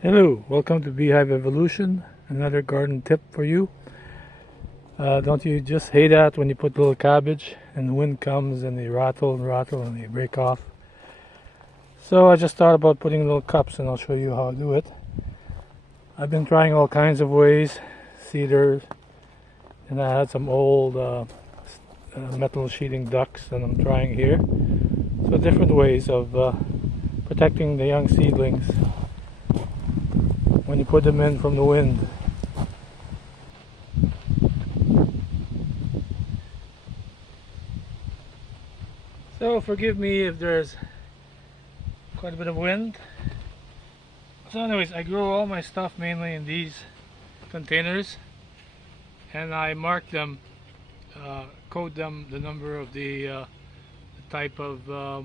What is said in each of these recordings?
Hello, welcome to Beehive Evolution. Another garden tip for you. Don't you just hate that when you put little cabbage and the wind comes and they rattle and rattle and they break off? So I just thought about putting little cups and I'll show you how I do it. I've been trying all kinds of ways, cedar, and I had some old metal sheeting ducks that I'm trying here. So different ways of protecting the young seedlings when you put them in from the wind. So forgive me if there's quite a bit of wind. So anyways, I grow all my stuff mainly in these containers, and I mark them, code them, the number of the type of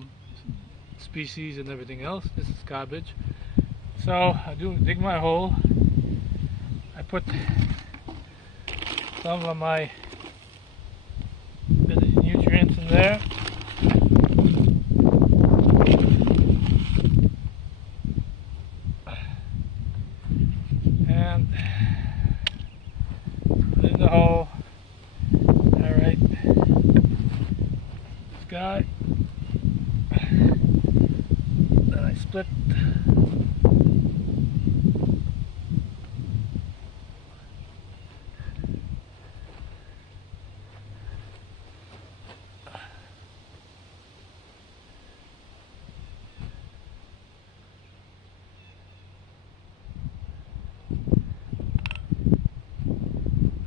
species and everything else. This is cabbage. So I do dig my hole. I put some of my nutrients in there. And put in the hole. Alright. This guy. Then I split.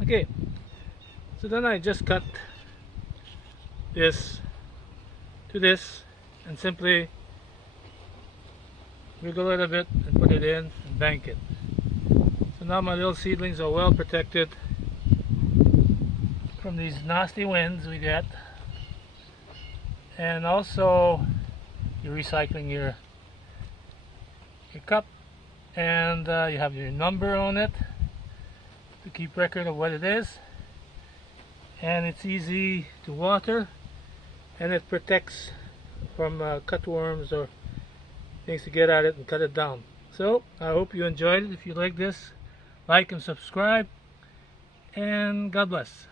Okay, so then I just cut this to this and simply wiggle it a bit and put it in and bank it. So now my little seedlings are well protected from these nasty winds we get, and also you're recycling your cup, and you have your number on it to keep record of what it is, and it's easy to water, and it protects from cutworms or things to get at it and cut it down. So I hope you enjoyed it. If you like this, like and subscribe, and God bless.